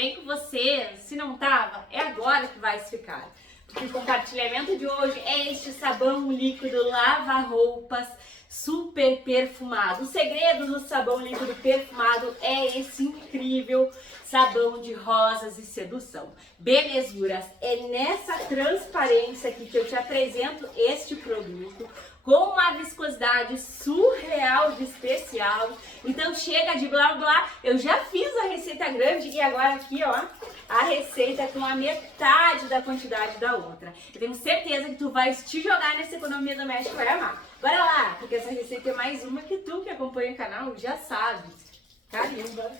bem com vocês? Se não tava, é agora que vai ficar. Porque o compartilhamento de hoje é este sabão líquido lava-roupas super perfumado. O segredo do sabão líquido perfumado é esse incrível sabão de rosas e sedução. Belezuras, é nessa transparência aqui que eu te apresento este produto com uma viscosidade surreal de especial. Então chega de blá blá, eu já fiz a receita grande e agora aqui ó, a receita com a metade da quantidade da outra. Eu tenho certeza que tu vai te jogar nessa economia doméstica e vai amar. Bora lá, porque essa receita é mais uma que tu que acompanha o canal já sabe. Caramba,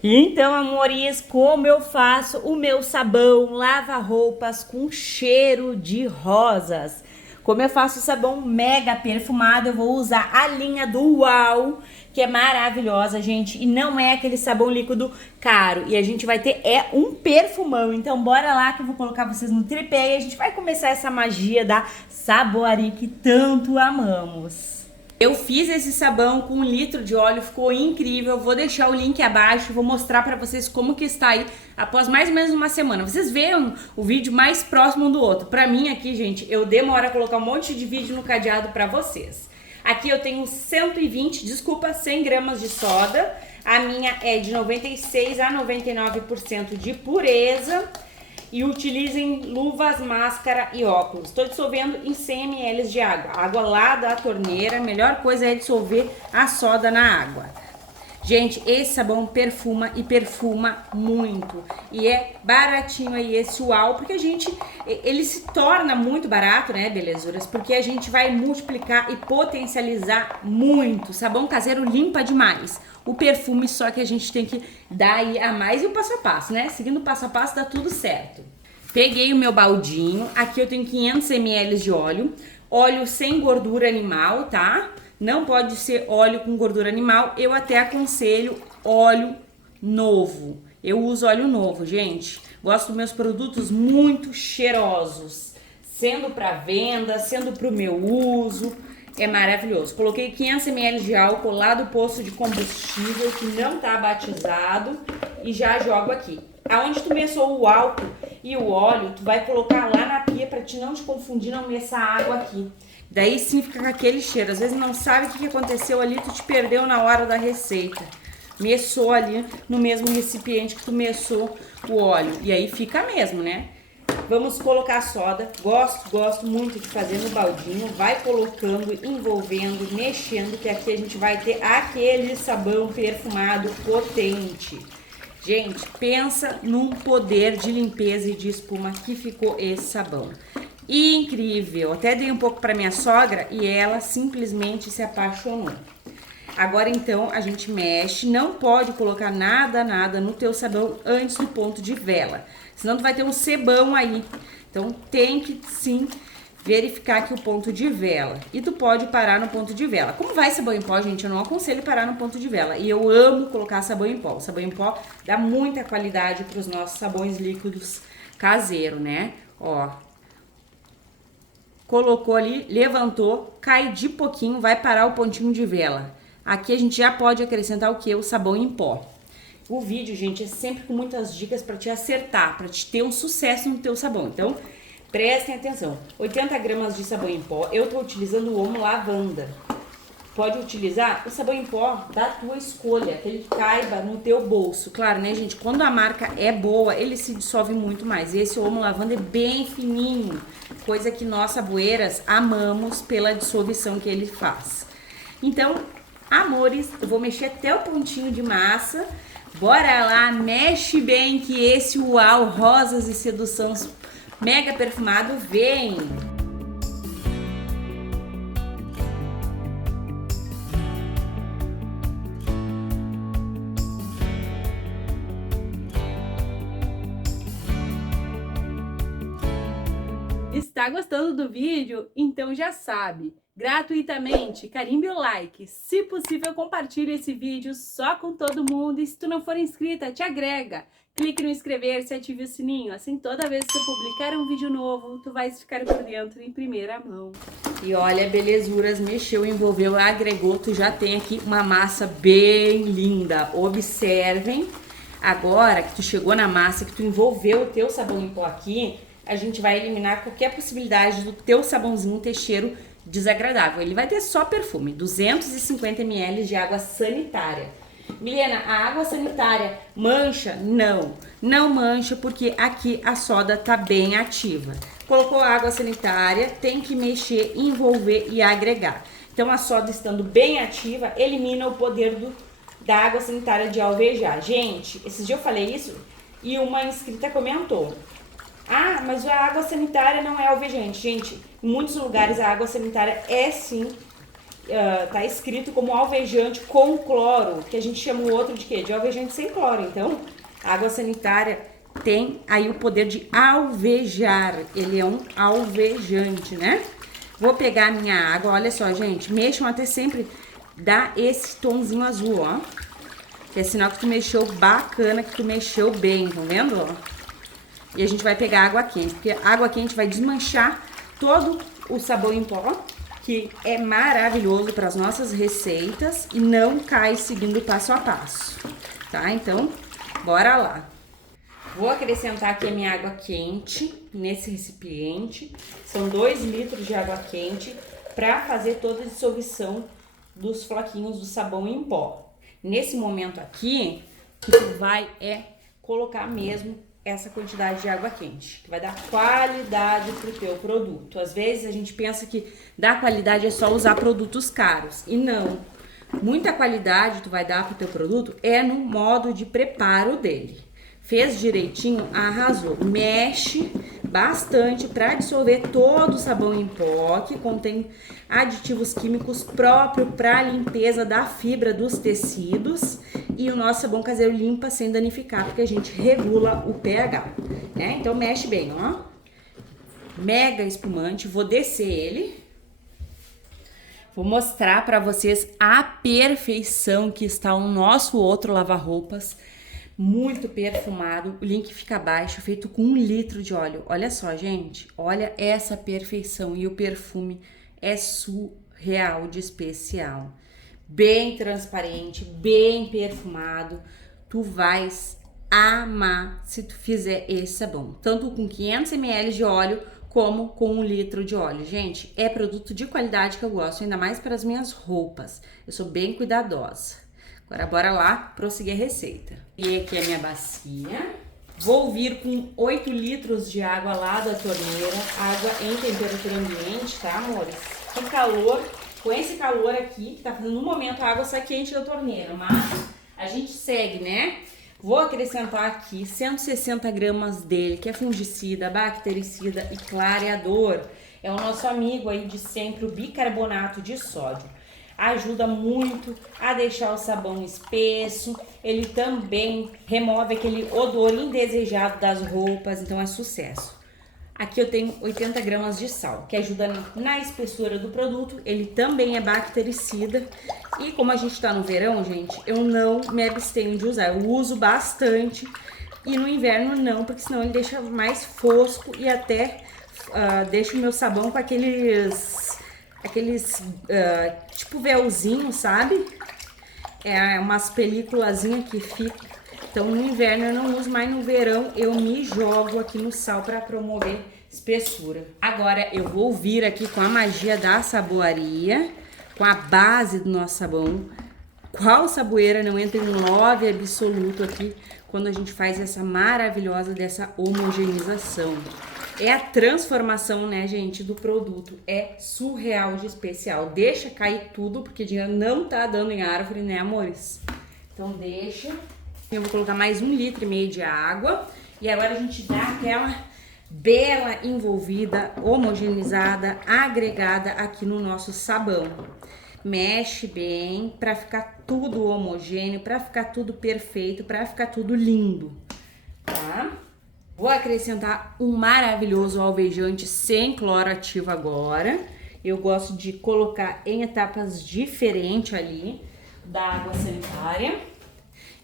então, amores, como eu faço o meu sabão lava-roupas com cheiro de rosas? Como eu faço o sabão mega perfumado, eu vou usar a linha do Uau, que é maravilhosa, gente. E não é aquele sabão líquido caro. E a gente vai ter um perfumão. Então, bora lá que eu vou colocar vocês no tripé e a gente vai começar essa magia da Saboari que tanto amamos. Eu fiz esse sabão com 1 litro de óleo, ficou incrível. Vou deixar o link abaixo, vou mostrar pra vocês como que está aí após mais ou menos uma semana. Vocês veem o vídeo mais próximo um do outro. Pra mim aqui, gente, eu demoro a colocar um monte de vídeo no cadeado pra vocês. Aqui eu tenho 100 gramas de soda. A minha é de 96 a 99% de pureza. E utilizem luvas, máscara e óculos. Estou dissolvendo em 100 ml de água. Água lá da torneira. A melhor coisa é dissolver a soda na água. Gente, esse sabão perfuma e perfuma muito. E é baratinho aí esse Uau, porque ele se torna muito barato, né, belezuras? Porque a gente vai multiplicar e potencializar muito. Sabão caseiro limpa demais. O perfume só que a gente tem que dar aí a mais e o passo a passo, né? Seguindo o passo a passo dá tudo certo. Peguei o meu baldinho, aqui eu tenho 500 ml de óleo. Óleo sem gordura animal, tá? Não pode ser óleo com gordura animal. Eu até aconselho óleo novo. Eu uso óleo novo, gente. Gosto dos meus produtos muito cheirosos. Sendo para venda, sendo para o meu uso. É maravilhoso. Coloquei 500 ml de álcool lá do posto de combustível que não tá batizado. E já jogo aqui. Aonde tu mexeu o álcool e o óleo, tu vai colocar lá na pia para não te confundir, não mexer a água aqui. Daí sim fica com aquele cheiro. Às vezes não sabe o que aconteceu ali, tu te perdeu na hora da receita. Mexou ali no mesmo recipiente que tu mexou o óleo. E aí fica mesmo, né? Vamos colocar a soda. Gosto muito de fazer no baldinho. Vai colocando, envolvendo, mexendo, que aqui a gente vai ter aquele sabão perfumado potente. Gente, pensa num poder de limpeza e de espuma que ficou esse sabão. Incrível! Até dei um pouco para minha sogra e ela simplesmente se apaixonou. Agora então a gente mexe, não pode colocar nada no teu sabão antes do ponto de vela, senão tu vai ter um sebão aí. Então tem que sim verificar aqui o ponto de vela e tu pode parar no ponto de vela. Como vai sabão em pó, gente, eu não aconselho parar no ponto de vela e eu amo colocar sabão em pó. O sabão em pó dá muita qualidade para os nossos sabões líquidos caseiro, né? Ó. Colocou ali, levantou, cai de pouquinho, vai parar o pontinho de vela. Aqui a gente já pode acrescentar o que? O sabão em pó. O vídeo, gente, é sempre com muitas dicas para te acertar, para te ter um sucesso no teu sabão. Então, prestem atenção. 80 gramas de sabão em pó, eu tô utilizando o Omo Lavanda. Pode utilizar o sabão em pó da tua escolha, que ele caiba no teu bolso. Claro, né, gente? Quando a marca é boa, ele se dissolve muito mais. Esse Omo Lavanda é bem fininho, coisa que nós saboeiras amamos pela dissolução que ele faz. Então, amores, eu vou mexer até o pontinho de massa. Bora lá, mexe bem que esse Uau Rosas e Sedução mega perfumado vem! Está gostando do vídeo? Então já sabe, gratuitamente, carimbe o like, se possível compartilhe esse vídeo só com todo mundo e se tu não for inscrita, te agrega, clique no inscrever-se e ative o sininho, assim toda vez que eu publicar um vídeo novo, tu vais ficar por dentro em primeira mão. E olha, belezuras, mexeu, envolveu, agregou, tu já tem aqui uma massa bem linda, observem. Agora que tu chegou na massa, que tu envolveu o teu sabão em pó aqui, a gente vai eliminar qualquer possibilidade do teu sabãozinho ter cheiro desagradável. Ele vai ter só perfume, 250 ml de água sanitária. Milena, a água sanitária mancha? Não, não mancha porque aqui a soda tá bem ativa. Colocou a água sanitária, tem que mexer, envolver e agregar. Então a soda estando bem ativa, elimina o poder da água sanitária de alvejar. Gente, esses dias eu falei isso e uma inscrita comentou: ah, mas a água sanitária não é alvejante. Gente, em muitos lugares a água sanitária é sim, tá escrito como alvejante com cloro, que a gente chama o outro de quê? De alvejante sem cloro. Então, a água sanitária tem aí o poder de alvejar. Ele é um alvejante, né? Vou pegar a minha água, olha só, gente, mexam até sempre dar esse tonzinho azul, ó. Que é sinal que tu mexeu bacana, que tu mexeu bem, tá vendo, ó? E a gente vai pegar água quente, porque a água quente vai desmanchar todo o sabão em pó, que é maravilhoso para as nossas receitas e não cai seguindo passo a passo, tá? Então, bora lá. Vou acrescentar aqui a minha água quente nesse recipiente. São 2 litros de água quente para fazer toda a dissolução dos floquinhos do sabão em pó. Nesse momento aqui, o que tu vai colocar mesmo essa quantidade de água quente, que vai dar qualidade pro teu produto. Às vezes a gente pensa que dar qualidade é só usar produtos caros, e não. Muita qualidade tu vai dar pro teu produto no modo de preparo dele. Fez direitinho, arrasou. Mexe bastante para dissolver todo o sabão em pó, que contém aditivos químicos próprios para a limpeza da fibra dos tecidos. E o nosso sabão caseiro limpa sem danificar, porque a gente regula o pH, né? Então mexe bem, ó. Mega espumante, vou descer ele. Vou mostrar para vocês a perfeição que está o nosso outro lava-roupas. Muito perfumado, o link fica abaixo, feito com 1 litro de óleo. Olha só, gente, olha essa perfeição, e o perfume é surreal de especial. Bem transparente, bem perfumado. Tu vais amar se tu fizer esse sabão, tanto com 500 ml de óleo como com 1 litro de óleo. Gente, é produto de qualidade que eu gosto, ainda mais para as minhas roupas. Eu sou bem cuidadosa. Agora bora lá prosseguir a receita. E aqui a minha bacia. Vou vir com 8 litros de água lá da torneira, água em temperatura ambiente, tá, amores? Que calor, com esse calor aqui, que tá fazendo no momento, a água sai quente da torneira, mas a gente segue, né? Vou acrescentar aqui 160 gramas dele, que é fungicida, bactericida e clareador. É o nosso amigo aí de sempre, o bicarbonato de sódio. Ajuda muito a deixar o sabão espesso, ele também remove aquele odor indesejado das roupas, então é sucesso. Aqui eu tenho 80 gramas de sal, que ajuda na espessura do produto, ele também é bactericida. E como a gente tá no verão, gente, eu não me abstenho de usar, eu uso bastante. E no inverno não, porque senão ele deixa mais fosco e até deixa o meu sabão com aqueles tipo véuzinho, sabe? É umas películazinhas que ficam. Então no inverno eu não uso, mas no verão eu me jogo aqui no sal para promover espessura. Agora eu vou vir aqui com a magia da saboaria, com a base do nosso sabão. Qual saboeira não entra em love absoluto aqui quando a gente faz essa maravilhosa dessa homogeneização. É a transformação, né, gente, do produto. É surreal de especial. Deixa cair tudo, porque dinheiro não tá dando em árvore, né, amores? Então deixa. Eu vou colocar mais 1,5 litro de água. E agora a gente dá aquela bela envolvida, homogeneizada, agregada aqui no nosso sabão. Mexe bem pra ficar tudo homogêneo, pra ficar tudo perfeito, pra ficar tudo lindo, tá? Vou acrescentar um maravilhoso alvejante sem cloro ativo agora. Eu gosto de colocar em etapas diferentes ali da água sanitária.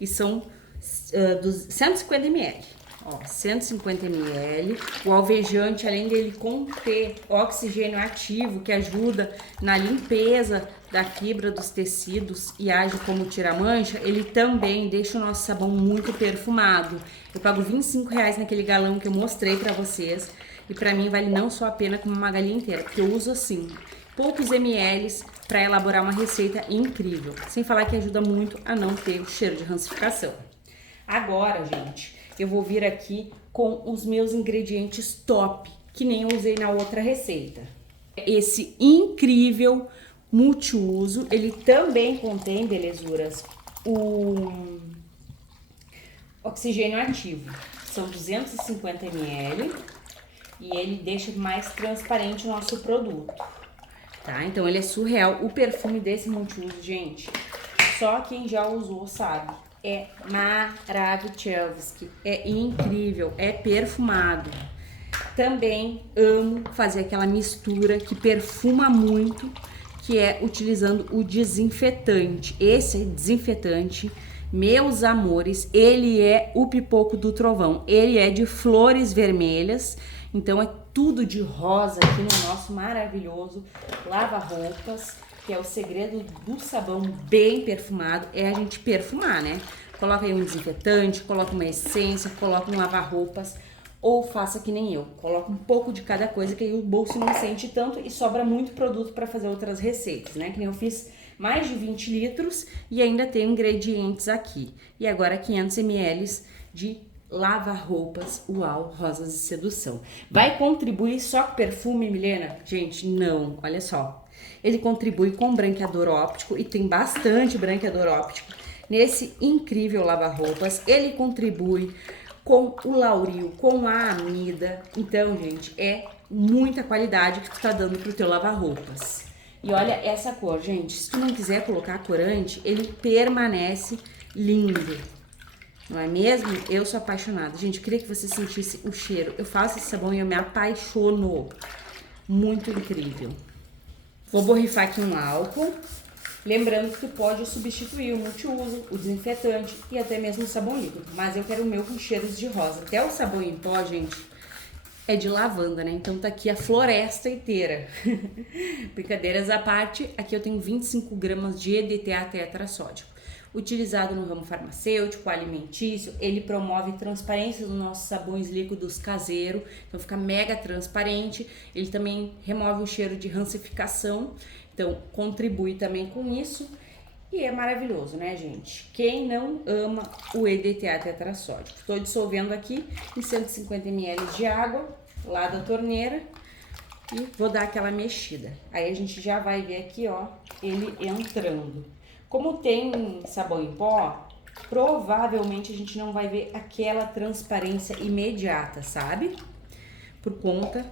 E são 150 ml. Ó, 150 ml. O alvejante, além dele conter oxigênio ativo, que ajuda na limpeza da fibra dos tecidos e age como tira-mancha, ele também deixa o nosso sabão muito perfumado. Eu pago R$25 naquele galão que eu mostrei pra vocês. E pra mim vale não só a pena como uma galinha inteira, porque eu uso assim, poucos ml pra elaborar uma receita incrível. Sem falar que ajuda muito a não ter o cheiro de rancificação. Agora, gente, eu vou vir aqui com os meus ingredientes top, que nem eu usei na outra receita. Esse incrível multiuso, ele também contém, belezuras, o oxigênio ativo. São 250 ml e ele deixa mais transparente o nosso produto, tá? Então ele é surreal. O perfume desse multiuso, gente, só quem já usou sabe. É maravilhoso, é incrível, é perfumado. Também amo fazer aquela mistura que perfuma muito, que é utilizando o desinfetante. Esse desinfetante, meus amores, ele é o pipoco do trovão. Ele é de flores vermelhas, então é tudo de rosa aqui no nosso maravilhoso lava-roupas. Que é o segredo do sabão bem perfumado, é a gente perfumar, né? Coloca aí um desinfetante, coloca uma essência, coloca um lava-roupas, ou faça que nem eu. Coloca um pouco de cada coisa, que aí o bolso não sente tanto e sobra muito produto para fazer outras receitas, né? Que nem eu fiz mais de 20 litros e ainda tenho ingredientes aqui. E agora 500 ml de lava-roupas Uau Rosas de Sedução. Vai contribuir só com perfume, Milena? Gente, não, olha só. Ele contribui com branqueador óptico e tem bastante branqueador óptico nesse incrível lava-roupas. Ele contribui com o lauril, com a amida. Então, gente, é muita qualidade que tu tá dando pro teu lava-roupas. E olha essa cor, gente. Se tu não quiser colocar corante, ele permanece lindo. Não é mesmo? Eu sou apaixonada. Gente, eu queria que você sentisse o cheiro. Eu faço esse sabão e eu me apaixono. Muito incrível. Vou borrifar aqui um álcool, lembrando que tu pode substituir o multiuso, o desinfetante e até mesmo o sabão líquido, mas eu quero o meu com cheiros de rosa. Até o sabão em pó, gente, é de lavanda, né? Então tá aqui a floresta inteira. Brincadeiras à parte, aqui eu tenho 25 gramas de EDTA tetrassódico. Utilizado no ramo farmacêutico, alimentício, ele promove transparência dos nossos sabões líquidos caseiro, então fica mega transparente. Ele também remove o cheiro de rancificação, então contribui também com isso. E é maravilhoso, né, gente? Quem não ama o EDTA tetrassódico? Estou dissolvendo aqui em 150 ml de água, lá da torneira, e vou dar aquela mexida. Aí a gente já vai ver aqui, ó, ele entrando. Como tem sabão em pó, provavelmente a gente não vai ver aquela transparência imediata, sabe? Por conta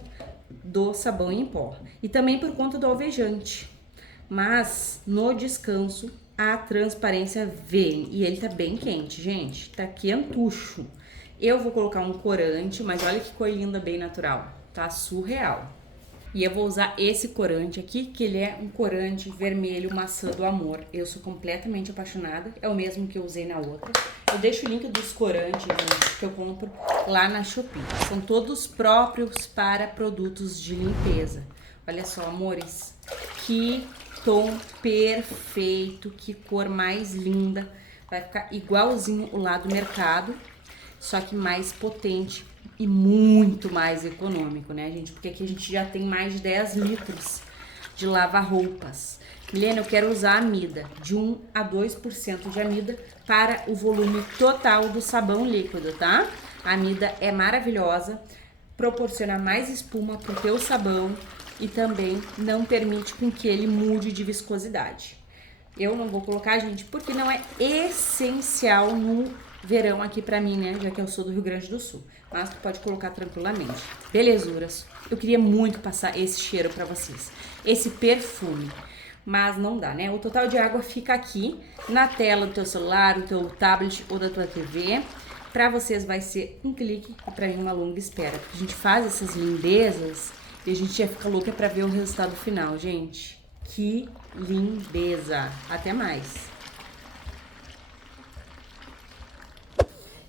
do sabão em pó. E também por conta do alvejante. Mas no descanso a transparência vem. E ele tá bem quente, gente. Tá quentucho. Eu vou colocar um corante, mas olha que cor linda, bem natural. Tá surreal. E eu vou usar esse corante aqui, que ele é um corante vermelho maçã do amor. Eu sou completamente apaixonada, é o mesmo que eu usei na outra. Eu deixo o link dos corantes, gente, que eu compro lá na Shopee. São todos próprios para produtos de limpeza. Olha só, amores, que tom perfeito, que cor mais linda. Vai ficar igualzinho o lá do mercado, só que mais potente e muito mais econômico, né, gente? Porque aqui a gente já tem mais de 10 litros de lava-roupas. Milena, eu quero usar amida, de 1 a 2% de amida para o volume total do sabão líquido, tá? A amida é maravilhosa, proporciona mais espuma pro teu sabão e também não permite com que ele mude de viscosidade. Eu não vou colocar, gente, porque não é essencial no verão aqui pra mim, né? Já que eu sou do Rio Grande do Sul. Mas tu pode colocar tranquilamente. Belezuras. Eu queria muito passar esse cheiro pra vocês. Esse perfume. Mas não dá, né? O total de água fica aqui na tela do teu celular, do teu tablet ou da tua TV. Pra vocês vai ser um clique e pra mim uma longa espera. Porque a gente faz essas lindezas e a gente já fica louca pra ver o resultado final, gente. Que lindeza! Até mais!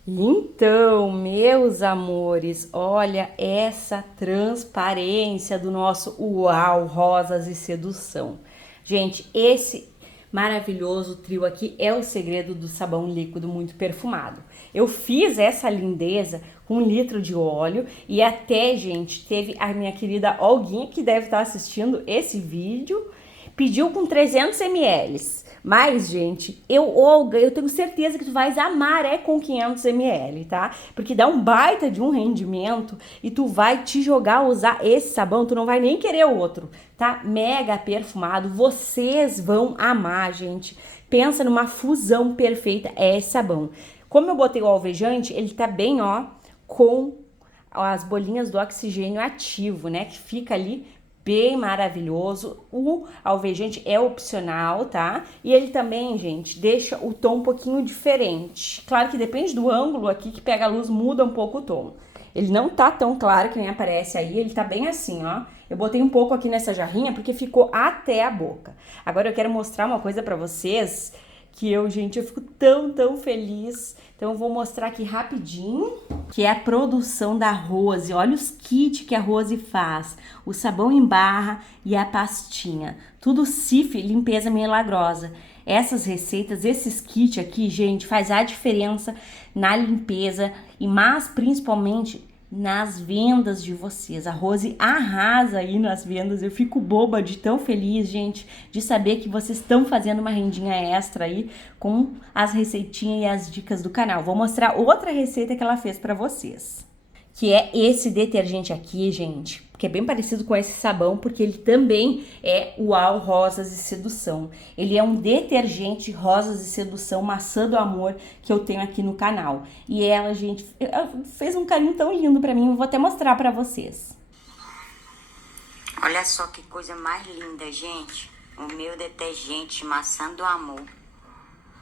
Então, meus amores, olha essa transparência do nosso Uau Rosas e Sedução. Gente, esse maravilhoso trio aqui é o segredo do sabão líquido muito perfumado. Eu fiz essa lindeza com 1 litro de óleo e até, gente, teve a minha querida Olguinha, que deve estar assistindo esse vídeo, pediu com 300 ml. Mas, gente, Olga, eu tenho certeza que tu vais amar com 500 ml, tá? Porque dá um baita de um rendimento e tu vai te jogar a usar esse sabão, tu não vai nem querer outro, tá? Mega perfumado, vocês vão amar, gente. Pensa numa fusão perfeita, é esse sabão. Como eu botei o alvejante, ele tá bem, ó, com as bolinhas do oxigênio ativo, né? Que fica ali bem maravilhoso. O alvejante é opcional, tá? E ele também, gente, deixa o tom um pouquinho diferente. Claro que depende do ângulo aqui que pega a luz, muda um pouco o tom. Ele não tá tão claro que nem aparece aí, ele tá bem assim, ó. Eu botei um pouco aqui nessa jarrinha porque ficou até a boca. Agora eu quero mostrar uma coisa pra vocês que eu fico tão feliz. Então eu vou mostrar aqui rapidinho, que é a produção da Rose. Olha os kits que a Rose faz. O sabão em barra e a pastinha. Tudo Cif Limpeza Milagrosa. Essas receitas, esses kits aqui, gente, faz a diferença na limpeza, mas principalmente nas vendas de vocês. A Rose arrasa aí nas vendas. Eu fico boba de tão feliz, gente, de saber que vocês estão fazendo uma rendinha extra aí com as receitinhas e as dicas do canal. Vou mostrar outra receita que ela fez para vocês, que é esse detergente aqui, gente, que é bem parecido com esse sabão, porque ele também é Uau Rosas e Sedução. Ele é um detergente Rosas e Sedução, maçã do amor, que eu tenho aqui no canal. E ela, gente, fez um carinho tão lindo pra mim, eu vou até mostrar pra vocês. Olha só que coisa mais linda, gente. O meu detergente maçã do amor,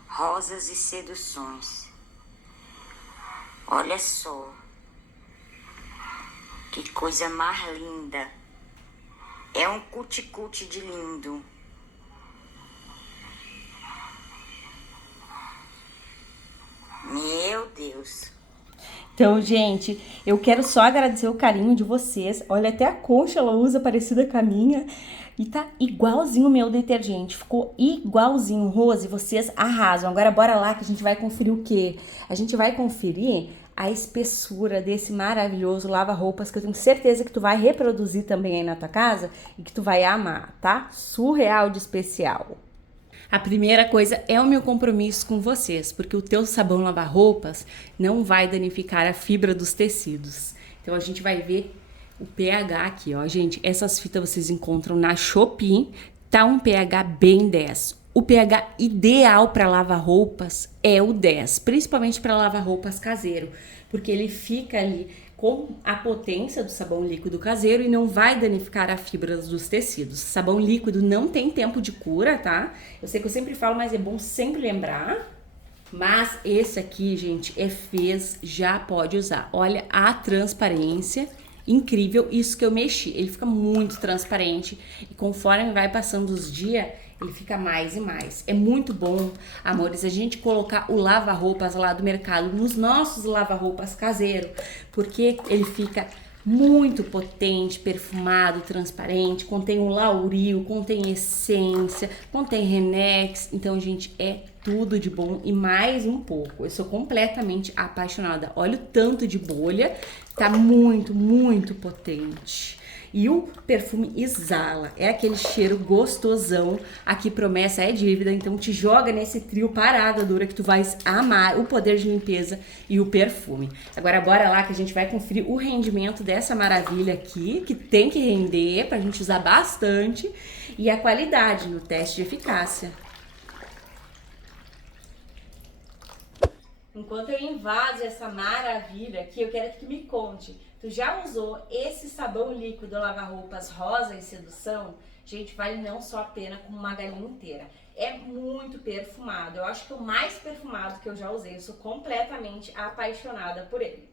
Rosas e Seduções. Olha só. Que coisa mais linda. É um cuticute de lindo. Meu Deus. Então, gente, eu quero só agradecer o carinho de vocês. Olha, até a concha ela usa parecida com a minha. E tá igualzinho o meu detergente. Ficou igualzinho. Rose, vocês arrasam. Agora bora lá que a gente vai conferir o quê? A gente vai conferir a espessura desse maravilhoso lava-roupas que eu tenho certeza que tu vai reproduzir também aí na tua casa e que tu vai amar, tá? Surreal de especial. A primeira coisa é o meu compromisso com vocês, porque o teu sabão lava-roupas não vai danificar a fibra dos tecidos. Então a gente vai ver o pH aqui, ó. Gente, essas fitas vocês encontram na Shopee, tá um pH bem 10. O pH ideal para lavar roupas é o 10, principalmente para lavar roupas caseiro, porque ele fica ali com a potência do sabão líquido caseiro e não vai danificar a fibra dos tecidos. Sabão líquido não tem tempo de cura, tá? Eu sei que eu sempre falo, mas é bom sempre lembrar. Mas esse aqui, gente, já pode usar. Olha a transparência. Incrível, isso que eu mexi. Ele fica muito transparente e conforme vai passando os dias, ele fica mais e mais. É muito bom, amores, a gente colocar o lava-roupas lá do mercado nos nossos lava-roupas caseiros, porque ele fica muito potente, perfumado, transparente, contém o lauril, contém essência, contém Renex. Então, gente, é tudo de bom e mais um pouco. Eu sou completamente apaixonada. Olha o tanto de bolha, tá muito potente. E o perfume exala, é aquele cheiro gostosão. Aqui promessa é dívida, então te joga nesse trio parada dura que tu vais amar o poder de limpeza e o perfume. Agora bora lá que a gente vai conferir o rendimento dessa maravilha aqui, que tem que render pra gente usar bastante, e a qualidade no teste de eficácia. Enquanto eu invaso essa maravilha aqui, eu quero que tu me conte. Tu já usou esse sabão líquido lava-roupas Rosa e Sedução? Gente, vale não só a pena como uma galinha inteira. É muito perfumado. Eu acho que o mais perfumado que eu já usei. Eu sou completamente apaixonada por ele.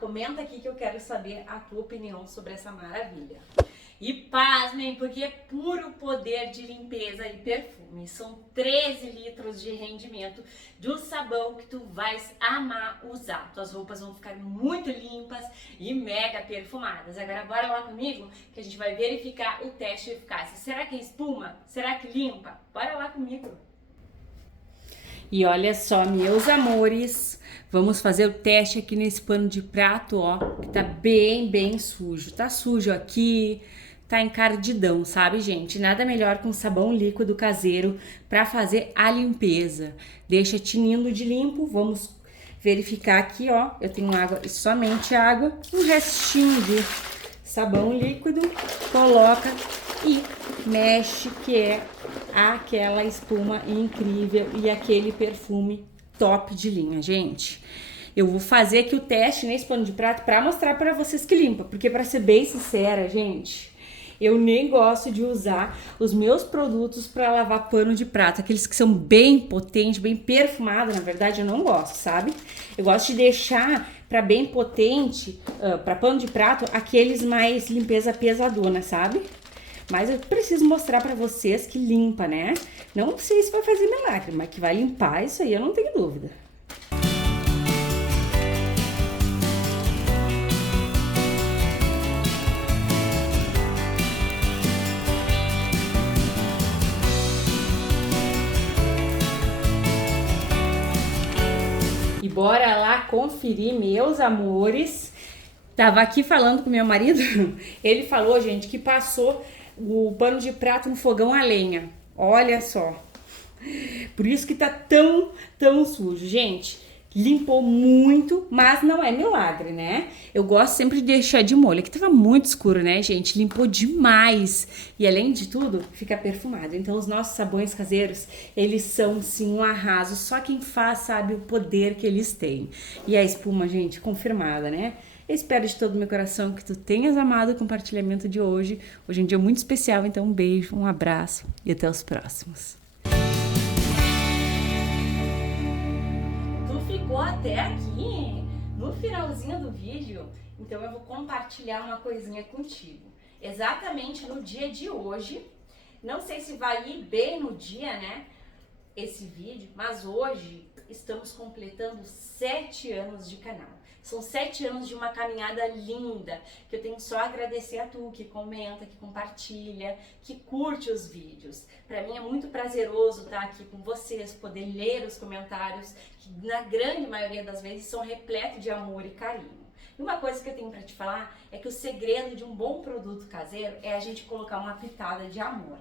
Comenta aqui que eu quero saber a tua opinião sobre essa maravilha. E pasmem, porque é puro poder de limpeza e perfume. São 13 litros de rendimento do sabão que tu vais amar usar. Tuas roupas vão ficar muito limpas e mega perfumadas. Agora bora lá comigo que a gente vai verificar o teste de eficácia. Será que é espuma? Será que limpa? Bora lá comigo. E olha só, meus amores, vamos fazer o teste aqui nesse pano de prato, ó, que tá bem sujo. Tá sujo aqui, tá encardidão, sabe, gente? Nada melhor que um sabão líquido caseiro pra fazer a limpeza. Deixa tinindo de limpo, vamos verificar aqui, ó. Eu tenho água e somente água, um restinho de sabão líquido, coloca e mexe, que é aquela espuma incrível e aquele perfume top de linha, gente. Eu vou fazer aqui o teste nesse pano de prato pra mostrar pra vocês que limpa, porque pra ser bem sincera, gente, eu nem gosto de usar os meus produtos pra lavar pano de prato, aqueles que são bem potentes, bem perfumados, na verdade eu não gosto, sabe? Eu gosto de deixar pra bem potente, pra pano de prato, aqueles mais limpeza pesadona, sabe? Mas eu preciso mostrar pra vocês que limpa, né? Não sei se vai fazer milagre, mas que vai limpar, isso aí eu não tenho dúvida. E bora lá conferir, meus amores. Tava aqui falando com meu marido, ele falou, gente, que passou o pano de prato no fogão a lenha. Olha só. Por isso que tá tão sujo. Gente, limpou muito, mas não é milagre, né? Eu gosto sempre de deixar de molho. Aqui tava muito escuro, né, gente? Limpou demais. E além de tudo, fica perfumado. Então os nossos sabões caseiros, eles são sim um arraso. Só quem faz sabe o poder que eles têm. E a espuma, gente, confirmada, né? Eu espero de todo o meu coração que tu tenhas amado o compartilhamento de hoje. Hoje é um dia muito especial, então um beijo, um abraço e até os próximos. Tu ficou até aqui no finalzinho do vídeo, então eu vou compartilhar uma coisinha contigo. Exatamente no dia de hoje, não sei se vai ir bem no dia, né, esse vídeo, mas hoje estamos completando 7 anos de canal. São 7 anos de uma caminhada linda, que eu tenho só a agradecer a tu que comenta, que compartilha, que curte os vídeos. Para mim é muito prazeroso estar aqui com vocês, poder ler os comentários, que na grande maioria das vezes são repletos de amor e carinho. E uma coisa que eu tenho para te falar é que o segredo de um bom produto caseiro é a gente colocar uma pitada de amor.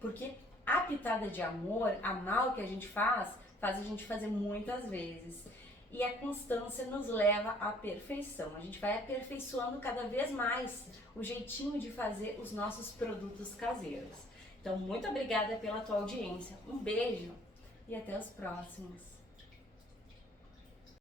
Porque a pitada de amor, a mal que a gente faz a gente fazer muitas vezes. E a constância nos leva à perfeição. A gente vai aperfeiçoando cada vez mais o jeitinho de fazer os nossos produtos caseiros. Então, muito obrigada pela tua audiência. Um beijo e até os próximos.